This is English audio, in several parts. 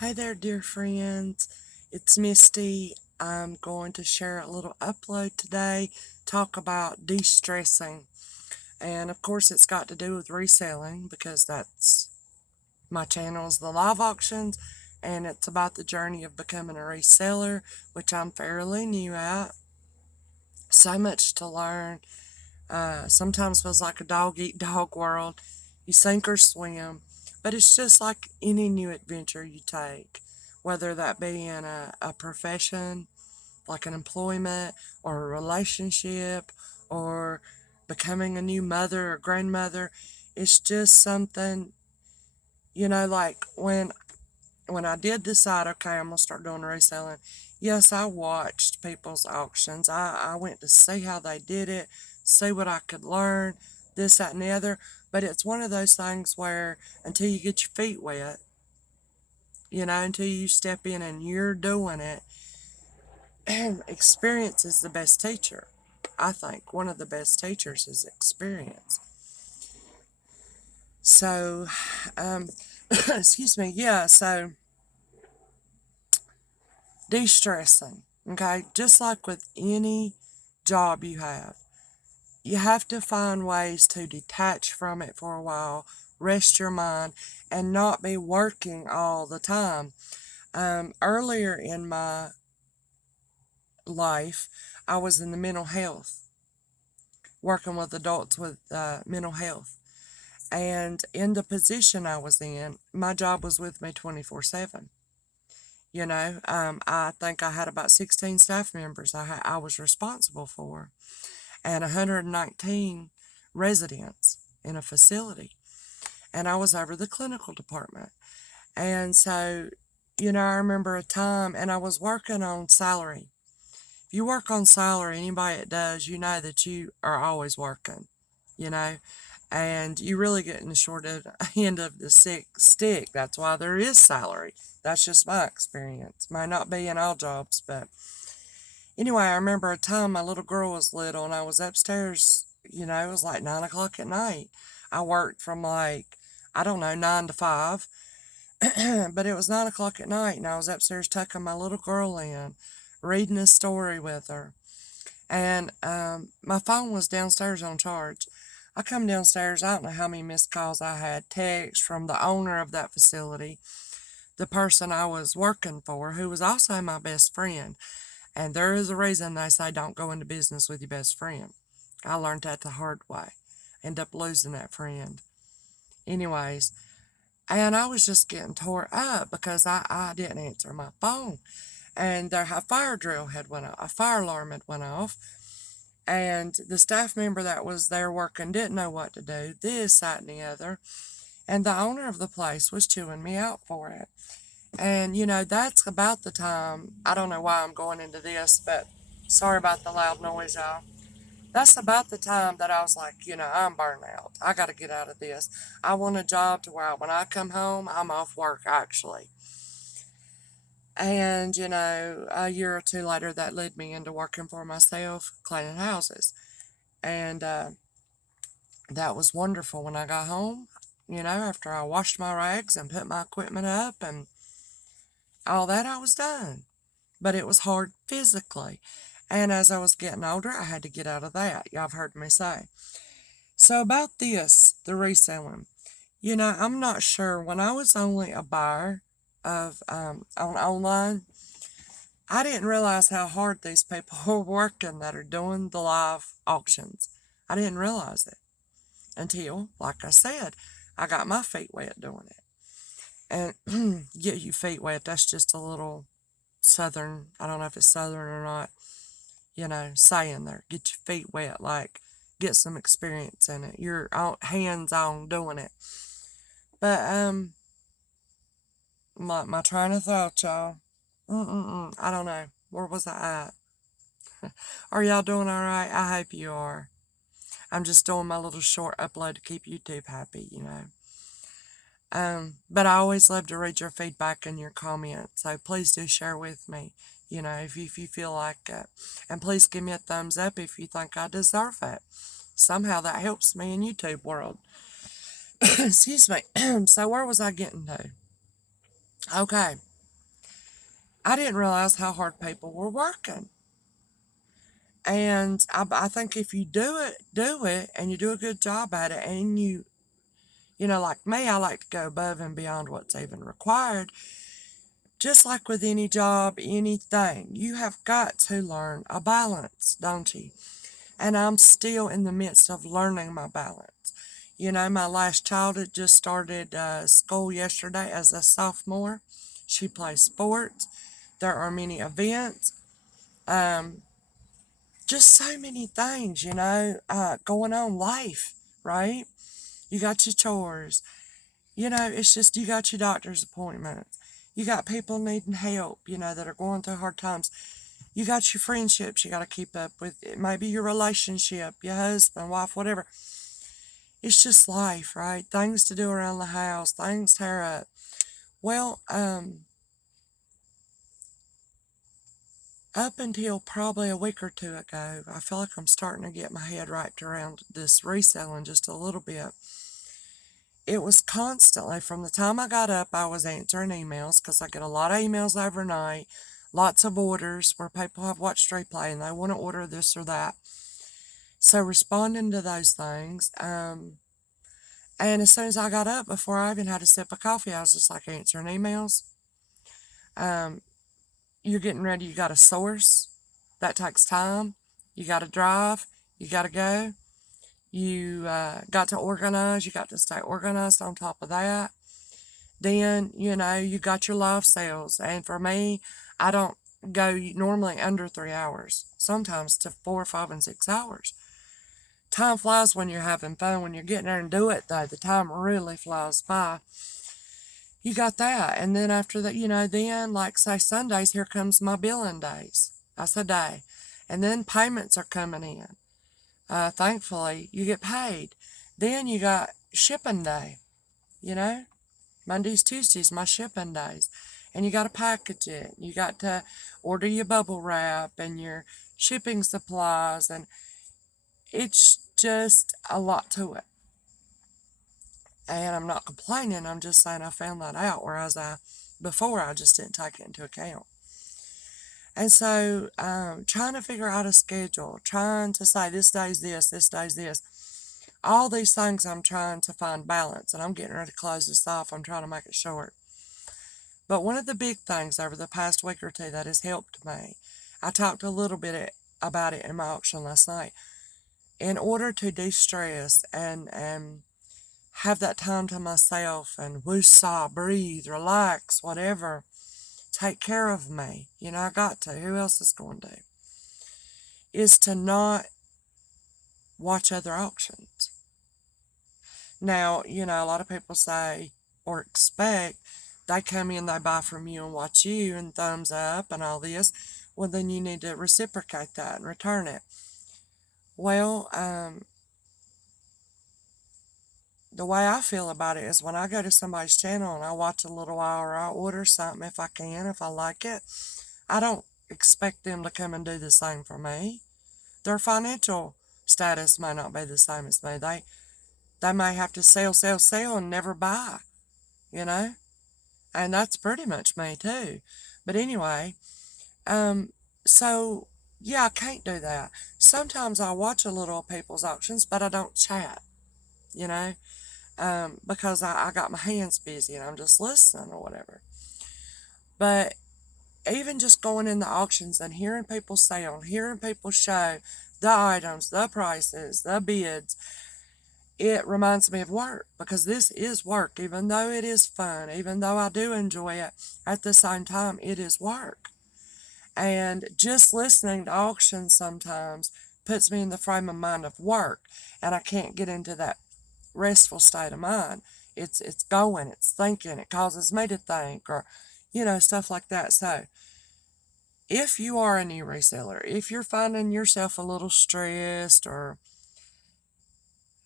Hi there, dear friends. It's Misty. I'm going to share a little upload today, talk about de stressing. And of course, it's got to do with reselling because that's my channel is the live auctions, and it's about the journey of becoming a reseller, which I'm fairly new at. So much to learn. Sometimes feels like a dog eat dog world. You sink or swim, but it's just like any new adventure you take, whether that be in a profession, like an employment, or a relationship, or becoming a new mother or grandmother. It's just something, like when I did decide, okay, I'm gonna start doing reselling. Yes, I watched people's auctions. I went to see how they did it, see what I could learn, this, that, and the other. But it's one of those things where until you get your feet wet, until you step in and you're doing it, experience is the best teacher. I think one of the best teachers is experience. So, excuse me, yeah, so de stressing, okay? Just like with any job you have to find ways to detach from it for a while, rest your mind, and not be working all the time. Earlier in my life, I was in the mental health, working with adults with mental health. And in the position I was in, my job was with me 24/7. I think I had about 16 staff members I was responsible for, and 119 residents in a facility. And I was over the clinical department. And so, I remember a time, and I was working on salary. If you work on salary, anybody that does, you know that you are always working, you know, and you really get in the short end of the stick. That's why there is salary. That's just my experience. Might not be in all jobs, but anyway, I remember a time my little girl was little and I was upstairs, it was like 9 o'clock at night. I worked from like, I don't know, 9 to 5, but it was 9 o'clock at night and I was upstairs tucking my little girl in, reading a story with her. And my phone was downstairs on charge. I come downstairs, I don't know how many missed calls I had, texts from the owner of that facility, the person I was working for, who was also my best friend. And there is a reason they say don't go into business with your best friend. I learned that the hard way. End up losing that friend. Anyways, and I was just getting tore up because I didn't answer my phone. And their fire drill had went off, a fire alarm had went off. And the staff member that was there working didn't know what to do, this, that, and the other. And the owner of the place was chewing me out for it. And, that's about the time, I don't know why I'm going into this, but sorry about the loud noise, y'all. That's about the time that I was like, I'm burnt out. I got to get out of this. I want a job to where when I come home, I'm off work, actually. And, a year or two later, that led me into working for myself, cleaning houses. And that was wonderful when I got home, after I washed my rags and put my equipment up and all that, I was done. But it was hard physically. And as I was getting older, I had to get out of that. Y'all have heard me say. So about this, the reselling, I'm not sure. When I was only a buyer of on online, I didn't realize how hard these people were working that are doing the live auctions. I didn't realize it until, like I said, I got my feet wet doing it. And get your feet wet, that's just a little southern, I don't know if it's southern or not, saying there. Get your feet wet, like get some experience in it. You're hands on doing it. But my train of thought, y'all. I don't know. Where was I at? Are y'all doing all right? I hope you are. I'm just doing my little short upload to keep YouTube happy. But I always love to read your feedback and your comments, so please do share with me, if you feel like it. And please give me a thumbs up if you think I deserve it. Somehow that helps me in YouTube world. Excuse me. So where was I getting to? Okay. I didn't realize how hard people were working. And I think if you do it, and you do a good job at it, and like me, I like to go above and beyond what's even required. Just like with any job, anything, you have got to learn a balance, don't you? And I'm still in the midst of learning my balance. My last child had just started school yesterday as a sophomore. She plays sports. There are many events. Um, just so many things, going on. Life, right? You got your chores. It's just you got your doctor's appointments. You got people needing help, that are going through hard times. You got your friendships you got to keep up with. Maybe your relationship, your husband, wife, whatever. It's just life, right? Things to do around the house, things tear up. Well, up until probably a week or two ago, I feel like I'm starting to get my head wrapped around this reselling just a little bit. It was constantly, from the time I got up, I was answering emails because I get a lot of emails overnight, lots of orders where people have watched replay and they want to order this or that. So responding to those things, and as soon as I got up, before I even had a sip of coffee, I was just like answering emails. Um, you're getting ready, you got to source. That takes time. You got to drive. You got to go. You got to organize. You got to stay organized on top of that. Then, you got your live sales. And for me, I don't go normally under 3 hours, sometimes to 4, 5, and 6 hours. Time flies when you're having fun. When you're getting there and do it, though, the time really flies by. You got that. And then after that, then, like, say, Sundays, here comes my billing days. That's a day. And then payments are coming in. Thankfully, you get paid. Then you got shipping day, you know? Mondays, Tuesdays, my shipping days. And you got to package it. You got to order your bubble wrap and your shipping supplies. And it's just a lot to it. And I'm not complaining. I'm just saying I found that out, whereas before I just didn't take it into account. And so, trying to figure out a schedule, trying to say this day's this day's this. All these things I'm trying to find balance, and I'm getting ready to close this off. I'm trying to make it short. But one of the big things over the past week or two that has helped me, I talked a little bit about it in my auction last night. In order to de-stress and have that time to myself and woosah, breathe, relax, whatever, take care of me. I got to. Who else is going to? Is to not watch other auctions. Now, a lot of people say or expect they come in, they buy from you and watch you and thumbs up and all this. Well, then you need to reciprocate that and return it. Well, the way I feel about it is when I go to somebody's channel and I watch a little while or I order something if I can, if I like it, I don't expect them to come and do the same for me. Their financial status may not be the same as me. They may have to sell and never buy, and that's pretty much me too. But anyway, so yeah, I can't do that. Sometimes I watch a little people's auctions, but I don't chat, you know, because I got my hands busy and I'm just listening or whatever. But even just going in the auctions and hearing people sell, hearing people show the items, the prices, the bids, it reminds me of work, because this is work. Even though it is fun, even though I do enjoy it, at the same time, it is work. And just listening to auctions sometimes puts me in the frame of mind of work, and I can't get into that restful state of mind. It's going, it's thinking, it causes me to think, or stuff like that. So if you are a new reseller, if you're finding yourself a little stressed or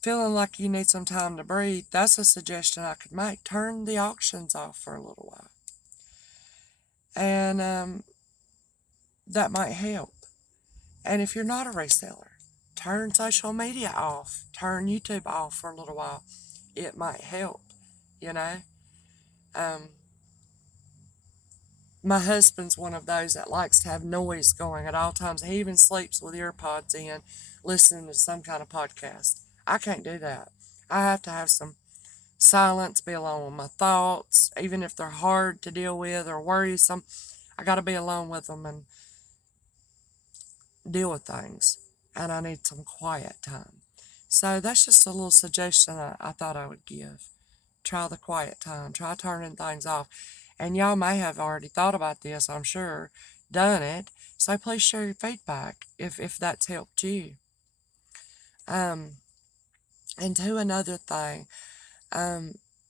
feeling like you need some time to breathe, that's a suggestion I could make. Turn the auctions off for a little while. And that might help. And if you're not a reseller, turn social media off. Turn YouTube off for a little while. It might help, you know. Um, My husband's one of those that likes to have noise going at all times. He even sleeps with earpods in, listening to some kind of podcast. I can't do that. I have to have some silence, be alone with my thoughts, even if they're hard to deal with or worrisome. I got to be alone with them and deal with things. And I need some quiet time. So that's just a little suggestion I thought I would give. Try the quiet time, try turning things off. And y'all may have already thought about this, I'm sure, done it. So please share your feedback if that's helped you. Um, and to another thing,